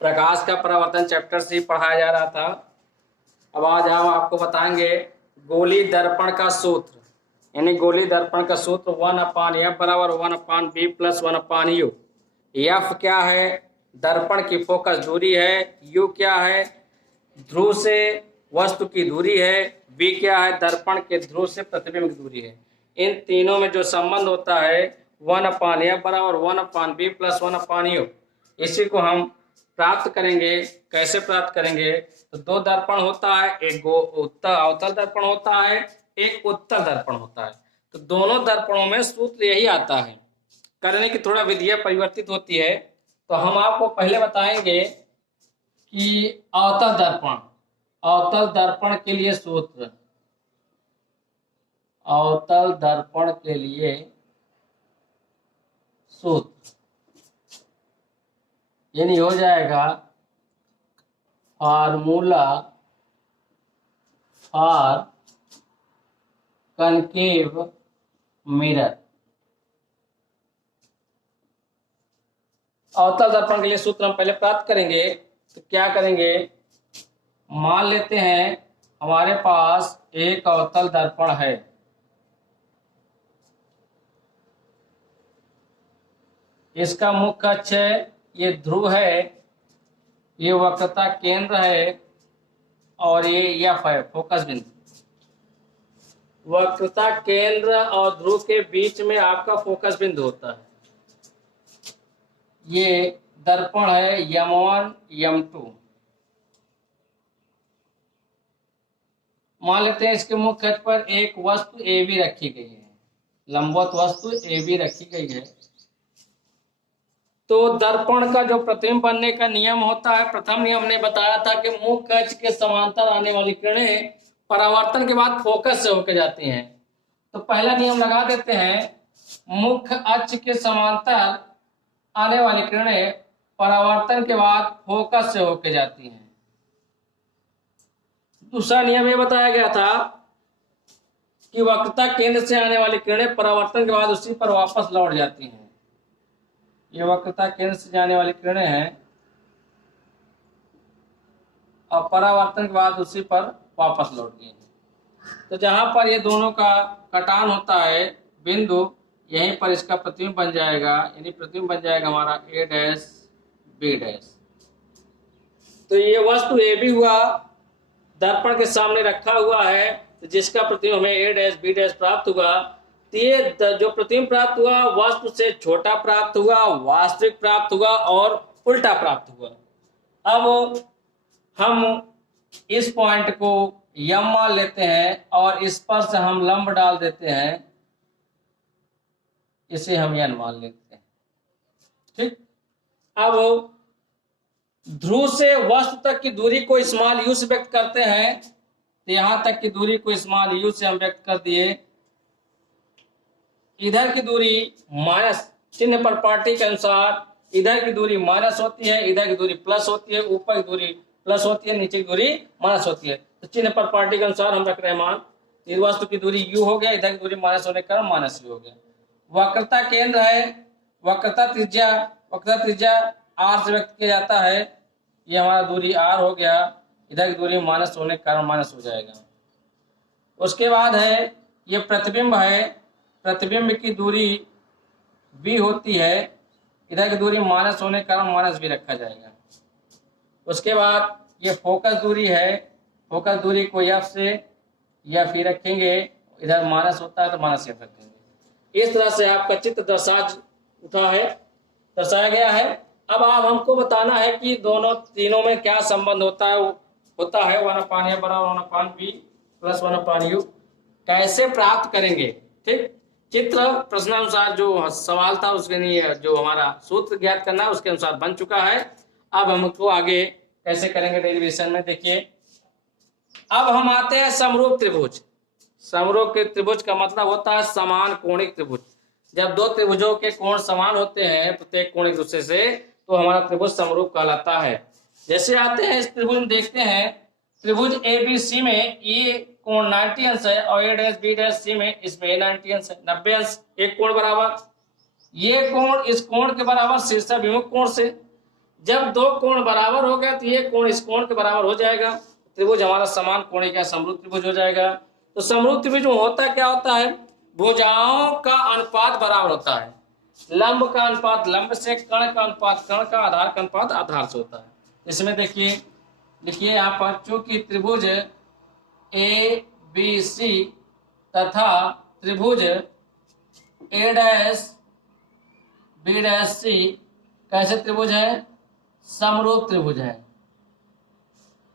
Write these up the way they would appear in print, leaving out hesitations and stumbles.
प्रकाश का परावर्तन चैप्टर से पढ़ाया जा रहा था। अब आज हम आपको बताएंगे गोली दर्पण का सूत्र, यानी गोली दर्पण का सूत्र 1/f बराबर 1/b प्लस 1/u। एफ क्या है? दर्पण की फोकस दूरी है। यू क्या है? ध्रुव से वस्तु की दूरी है। बी क्या है? दर्पण के ध्रुव से प्रतिबिंब की दूरी है। इन तीनों में जो संबंध होता है 1/f बराबर 1/b प्लस 1/u, इसी को हम प्राप्त करेंगे। कैसे प्राप्त करेंगे? तो दो दर्पण होता है, एक अवतल दर्पण होता है, एक उत्तल दर्पण होता है। तो दोनों दर्पणों में सूत्र यही आता है। करने की थोड़ा विधियां परिवर्तित होती है। तो हम आपको पहले बताएंगे कि अवतल दर्पण के लिए सूत्र, अवतल दर्पण के लिए सूत्र यानी हो जाएगा फार्मूला फॉर कनकेव मिरर। अवतल दर्पण के लिए सूत्र हम पहले प्राप्त करेंगे। तो क्या करेंगे? मान लेते हैं हमारे पास एक अवतल दर्पण है। इसका मुख्य अक्ष है, ये ध्रुव है, ये वक्रता केंद्र है और ये एफ है, फोकस बिंदु। वक्रता केंद्र और ध्रुव के बीच में आपका फोकस बिंदु होता है। ये दर्पण है M1 M2। मान लेते हैं इसके मुख्य अक्ष पर एक वस्तु AB रखी गई है, लंबवत वस्तु AB रखी गई है। तो दर्पण का जो प्रतिबिंब बनने का नियम होता है, प्रथम नियम ने बताया था कि मुख्य अक्ष के समांतर आने वाली किरणें परावर्तन के बाद फोकस से होकर जाती हैं। तो पहला नियम लगा देते हैं, मुख्य अक्ष के समांतर आने वाली किरणें परावर्तन के बाद फोकस से होकर जाती हैं। दूसरा नियम ये बताया गया था कि वक्रता केंद्र से आने वाली किरणें परावर्तन के बाद उसी पर वापस लौट जाती हैं। ये वक्रता केंद्र से जाने वाली किरणें हैं और परावर्तन के बाद उसी पर वापस लौट गई हैं। तो जहां पर ये दोनों का कटान होता है बिंदु, यहीं पर इसका प्रतिबिंब बन जाएगा, यानी प्रतिबिंब बन जाएगा हमारा A डैश B डैश। तो ये वस्तु ए भी हुआ, दर्पण के सामने रखा हुआ है, तो जिसका प्रतिबिंब हमें A डैश B डैश प्राप्त हुआ। तो ये जो प्रतिबिंब प्राप्त हुआ वस्तु से छोटा प्राप्त हुआ, वास्तविक प्राप्त हुआ और उल्टा प्राप्त हुआ। अब हम इस पॉइंट को M मान लेते हैं और इस पर से हम लंब डाल देते हैं, इसे हम N मान लेते हैं। ठीक। अब ध्रुव से वस्तु तक की दूरी को स्मॉल u से व्यक्त करते हैं। तो यहां तक की दूरी को स्मॉल u से हम व्यक्त कर दिए। इधर की दूरी माइनस चिन्ह पर पार्टी के अनुसार इधर की दूरी माइनस होती है, इधर की दूरी प्लस होती है, ऊपर की दूरी प्लस होती है, नीचे की दूरी माइनस होती है। तो चिन्ह पर पार्टी के अनुसार हम रख रहे हैं मान। इस वस्तु की दूरी u हो गया, इधर की दूरी माइनस होने के कारण माइनस u हो गया। वक्रता केंद्र है, वक्रता त्रिज्या r से व्यक्त किया जाता है। ये हमारा दूरी r हो गया, इधर की दूरी माइनस होने के कारण माइनस हो जाएगा। उसके बाद है ये प्रतिबिंब है, प्रतिबिंब की दूरी b होती है, इधर की दूरी माइनस होने के कारण माइनस भी रखा जाएगा। उसके बाद ये फोकस दूरी है, फोकस दूरी को f से या फिर रखेंगे, इधर माइनस होता है तो माइनस f रखेंगे। इस तरह से आपका चित्र दर्शाया गया है। अब आप हमको बताना है कि तीनों में क्या संबंध होता है 1/f बराबर 1/b प्लस 1/u कैसे प्राप्त करेंगे। ठीक। चित्र प्रश्नानुसार जो सवाल था उसके लिए जो हमारा सूत्र ज्ञात करना है उसके अनुसार बन चुका है। अब हमको आगे कैसे करेंगे डेरिवेशन में देखिए। अब हम आते हैं समरूप त्रिभुज। समरूप के त्रिभुज का मतलब होता है समान कोणिक त्रिभुज। जब दो त्रिभुजों के कोण समान होते हैं प्रत्येक कोण एक दूसरे से, तो हमारा त्रिभुज समरूप कहलाता है। जैसे आते हैं इस त्रिभुज में देखते हैं, त्रिभुज ABC में ये कोण 90 अंश है और A dash B dash C में इसमें 90 अंश है, 90 अंश एक कोण बराबर। ये कोण इस कोण के बराबर शीर्षाभिमुख कोण से, जब दो कोण बराबर हो गए तो ये कोण इस कोण के बराबर हो जाएगा, त्रिभुज हमारा समान कोणीय का समरूप त्रिभुज हो जाएगा। तो समरूप त्रिभुज में होता क्या होता है, भुजाओं का अनुपात बराबर होता है, लंब का अनुपात लंब से, कर्ण का अनुपात कर्ण का, आधार का अनुपात आधार से होता है। इसमें देखिए लिखिए यहाँ पर, चूंकि त्रिभुज ए बी सी तथा त्रिभुज ए डैश बी डैश सी कैसे त्रिभुज है, समरूप त्रिभुज है।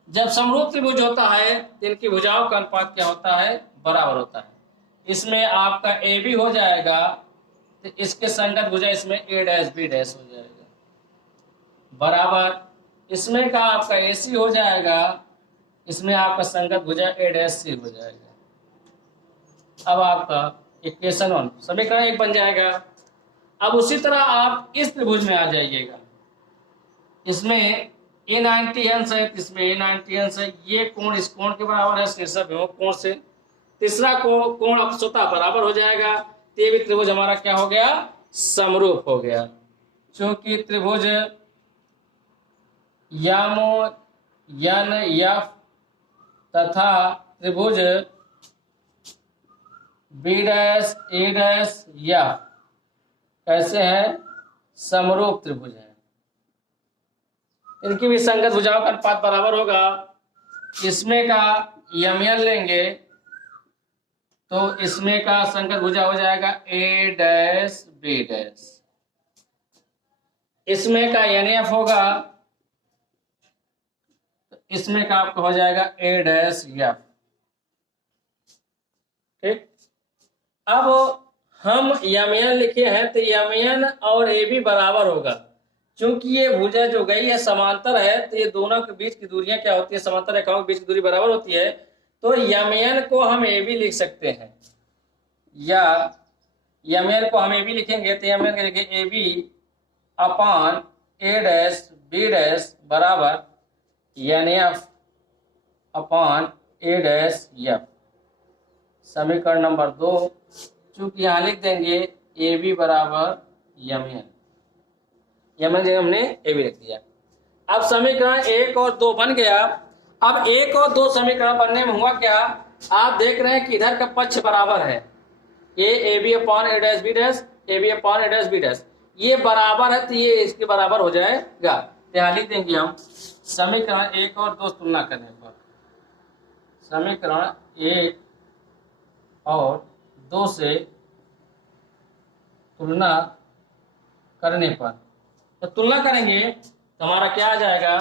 जब समरूप त्रिभुज होता है तो इनकी भुजाओं का अनुपात क्या होता है, बराबर होता है। इसमें आपका ए बी हो जाएगा तो इसके संगत भुजा इसमें ए डैश बी डैश हो जाएगा, बराबर इसमें का आपका ए सी हो जाएगा, इसमें आपका संगत भुजा ए डैश सी हो जाएगा। अब आपका इक्वेशन 1 समीकरण 1 बन जाएगा। अब उसी तरह आप इस त्रिभुज में आ जाइएगा, इसमें ए 90 अंश है, इसमें ए 90 अंश है, ये कोण इस कोण के बराबर है शीर्षक विमुख कोण से, तीसरा कोण अब स्वतः बराबर हो जाएगा, तो ये भी त्रिभुज हमारा क्या हो गया, समरूप हो गया। क्योंकि त्रिभुज यामो यन यफ तथा त्रिभुज बी डैश ए डैश यफ कैसे है, समरूप त्रिभुज है। इनकी भी संगत भुजाओं का अनुपात बराबर होगा। इसमें का यमन लेंगे तो इसमें का संगत भुजा हो जाएगा ए डैश बी डैश, इसमें का एनएफ होगा तो इसमें का आपको हो जाएगा ए डैश एफ। ठीक, अब हम यमन लिखे हैं तो यमन और ए बी बराबर होगा, क्योंकि ये भुजा जो गई है समांतर है तो ये दोनों के बीच की दूरियां क्या होती है, समांतर रेखाओं के बीच की दूरी बराबर होती है। तो यमन को हम ए बी लिख सकते हैं, या यमन को हम ए बी लिखेंगे तो यमन लिखेंगे A B upon A dash B dash बराबर N F upon A dash F. समीकरण नंबर 2, चूंकि यहाँ लिख देंगे ए बी बराबर यमन, यमन जगह हमने ए बी लिख दिया। अब समीकरण 1 और 2 बन गया। अब 1 और 2 समीकरण बनने में हुआ क्या, आप देख रहे हैं कि इधर का पक्ष बराबर है, ये A B upon A dash B dash, A B upon A dash B dash, ये बराबर है तो ये इसके बराबर हो जाएगा। तो यहाँ लिख देंगे हम समीकरण 1 और 2 तुलना करने पर, समीकरण 1 और 2 से तुलना करने पर, तो तुलना करेंगे तो हमारा क्या आ जाएगा,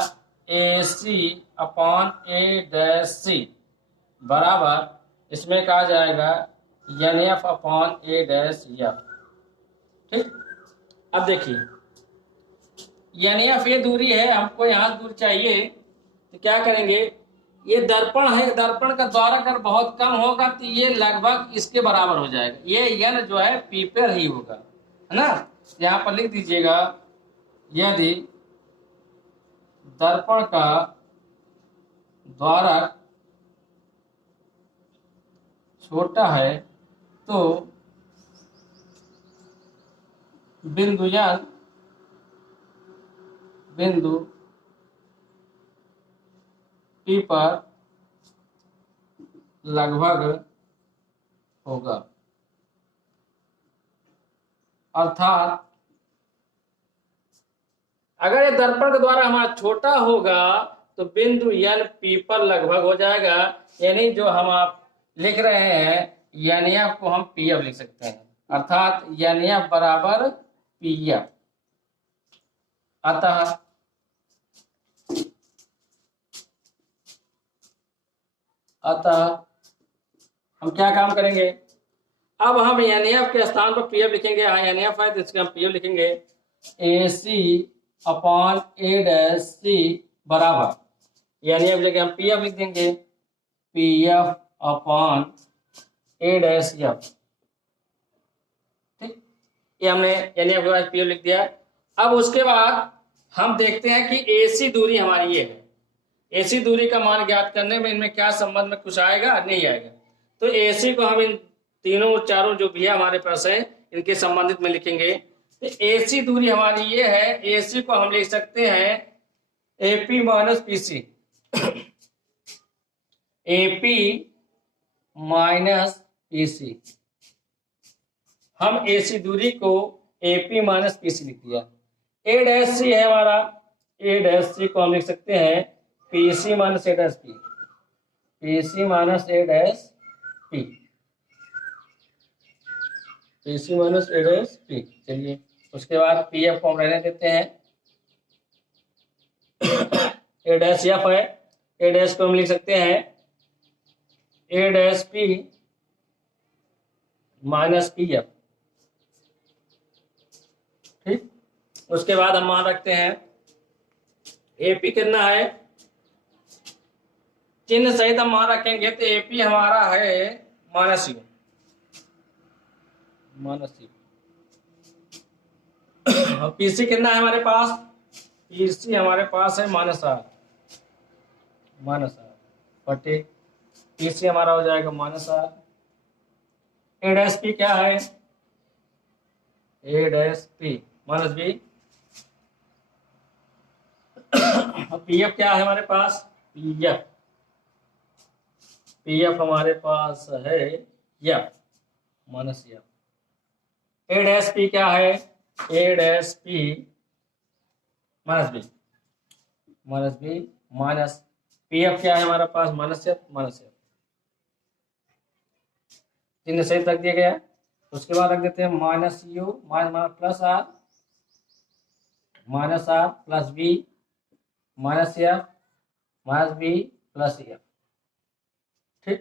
ए सी अपॉन ए डैश सी बराबर इसमें क्या आ जाएगा N F upon A dash F. ठीक, अब देखिए एन एफ ये दूरी है, हमको यहाँ दूर चाहिए तो क्या करेंगे, ये दर्पण है, दर्पण का द्वारा अगर बहुत कम होगा तो ये लगभग इसके बराबर हो जाएगा, ये एन जो है पी पर ही होगा, है ना। यहाँ पर लिख दीजिएगा, यदि दर्पण का द्वारक छोटा है तो बिंदु P पर लगभग होगा, अर्थात अगर ये दर्पण के द्वारा हमारा छोटा होगा तो बिंदु एन पी पर लगभग हो जाएगा, यानी जो हम आप लिख रहे हैं एन एफ को हम पी एफ लिख सकते हैं, अर्थात एन एफ बराबर पी एफ। अतः हम क्या काम करेंगे, अब हम एन एफ के स्थान पर पी एफ लिखेंगे, यहाँ एन एफ है तो इसके हम पी एफ लिखेंगे, ए सी अपॉन ए डैश सी बराबर एन एफ लेके हम पी एफ लिख देंगे, P F upon A dash F. ठीक, ये हमने एन एफ के बाद पी एफ लिख दिया। अब उसके बाद हम देखते हैं कि ए सी दूरी हमारी ये है, एसी दूरी का मान ज्ञात करने में इनमें क्या संबंध में कुछ आएगा, नहीं आएगा। तो एसी को हम इन तीनों चारों जो भी है हमारे पास है इनके संबंधित में लिखेंगे। AC दूरी हमारी ये है, AC को हम लिख सकते हैं AP minus PC। AP minus PC, हम AC दूरी को AP माइनस PC लिख दिया। A डैश C है हमारा, A डैश C को हम लिख सकते हैं PC minus A dash P, PC minus A dash P, PC minus A dash P। चलिए उसके बाद PF को हम रहने देते हैं, A डैश F है, A डैश को हम लिख सकते हैं A dash P minus PF। ठीक, उसके बाद हम मान रखते हैं AP कितना है, चिन्ह सहित हम मान रखेंगे तो AP हमारा है माइनस U, माइनस U। और PC कितना है हमारे पास, PC हमारे पास है माइनस R, माइनस R बटे PC हमारा हो जाएगा minus R। A dash P क्या है, A dash P minus B। PF क्या है हमारे पास, PF हमारे पास है F minus F। A dash P क्या है, A dash P minus B, minus B minus PF क्या है हमारे पास माइनस F, माइनस F। चिन्ह सहित रख दिया गया। उसके बाद रख देते हैं minus U minus plus R, minus R plus B minus F minus B plus F। ठीक,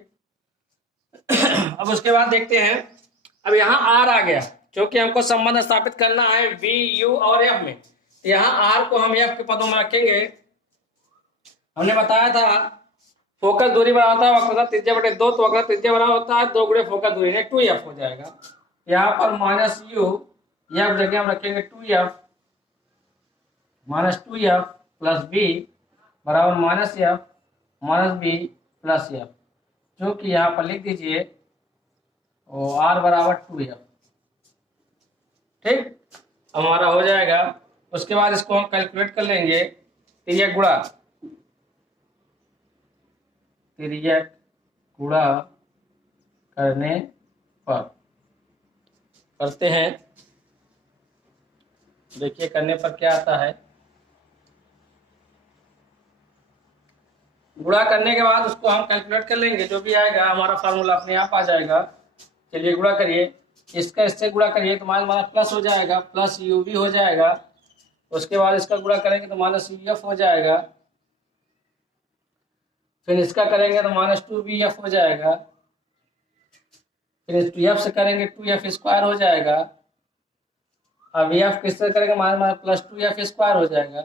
अब उसके बाद देखते हैं, अब यहाँ R आ गया, क्योंकि हमको संबंध स्थापित करना है V U और F में। यहाँ R को हम F के पदों में रखेंगे। हमने बताया था फोकस दूरी बराबर होता है वक्रता त्रिज्या बटे 2, तो वक्रता त्रिज्या बराबर होता है 2 गुणे फोकस दूरी, 2F हो जाएगा। यहाँ पर माइनस U, F जगह हम रखेंगे 2F minus 2F plus B बराबर minus F minus B plus F, जो कि यहाँ पर लिख दीजिए R बराबर 2F। ठीक, हमारा हो जाएगा। उसके बाद इसको हम कैलकुलेट कर लेंगे, तिर्यक गुणा करने पर करते हैं। देखिए करने पर क्या आता है, गुणा करने के बाद उसको हम कैलकुलेट कर लेंगे, जो भी आएगा हमारा फार्मूला अपने आप आ जाएगा। चलिए गुणा करिए, इसका इससे गुणा करिए तो माइनस प्लस हो जाएगा, प्लस UV हो जाएगा। उसके बाद इसका गुणा करेंगे तो माइनस UF हो जाएगा, फिर इसका करेंगे तो माइनस 2BF हो जाएगा, फिर 2F से करेंगे 2F स्क्वायर हो जाएगा। अब F किससे करेंगे माइनस प्लस 2F स्क्वायर हो जाएगा,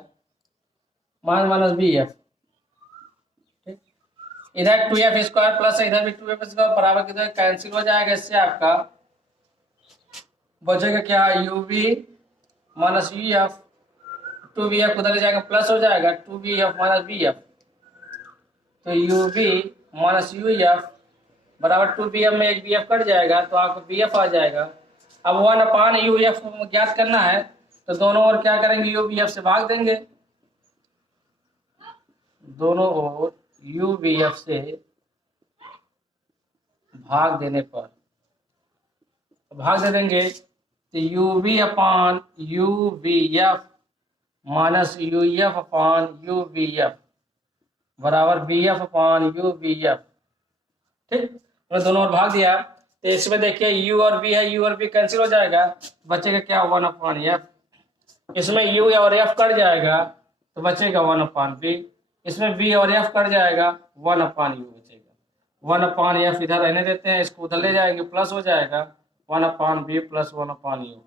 माइनस BF। ठीक, इधर 2F स्क्वायर प्लस इधर भी 2F स्क्वायर बराबर किधर कैंसिल हो जाएगा, इससे आपका बचेगा क्या, UV माइनस UF, 2BF उधर ले जाएगा प्लस हो जाएगा 2BF माइनस BF, तो UV माइनस UF बराबर 2BF में एक BF कट जाएगा तो आपको BF आ जाएगा। अब 1/UF ज्ञात करना है तो दोनों ओर क्या करेंगे, UBF से भाग देंगे, दोनों ओर UBF से भाग देने पर भाग दे देंगे तो UV/UVF माइनस UF/UVF बराबर BF/UVF। ठीक, हमने दोनों ओर भाग दिया तो इसमें देखिए U और V है, U और V कैंसिल हो जाएगा, बचेगा क्या 1/F। इसमें U और F कट जाएगा तो बचेगा 1/B, इसमें B और F कट जाएगा 1/U बचेगा। 1/F इधर रहने देते हैं, इसको उधर ले जाएंगे प्लस हो जाएगा 1/B प्लस 1/U।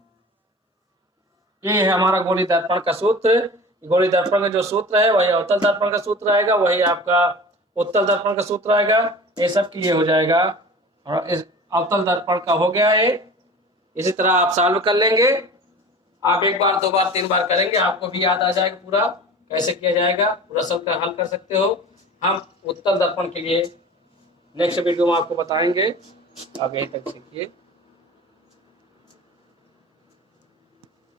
ये है हमारा गोली दर्पण का सूत्र। गोली दर्पण का जो सूत्र है वही अवतल दर्पण का सूत्र आएगा, वही आपका उत्तल दर्पण का सूत्र आएगा। ये सब क्लियर हो जाएगा और इस अवतल दर्पण का हो गया ये। इसी तरह आप सॉल्व कर लेंगे, आप एक बार 2 बार 3 बार करेंगे, आपको भी याद आ जाएगा पूरा कैसे किया जाएगा, पूरा सब का हल कर सकते हो। हम उत्तल दर्पण के लिए नेक्स्ट वीडियो में आपको बताएंगे। आप यहीं तक सीखिए।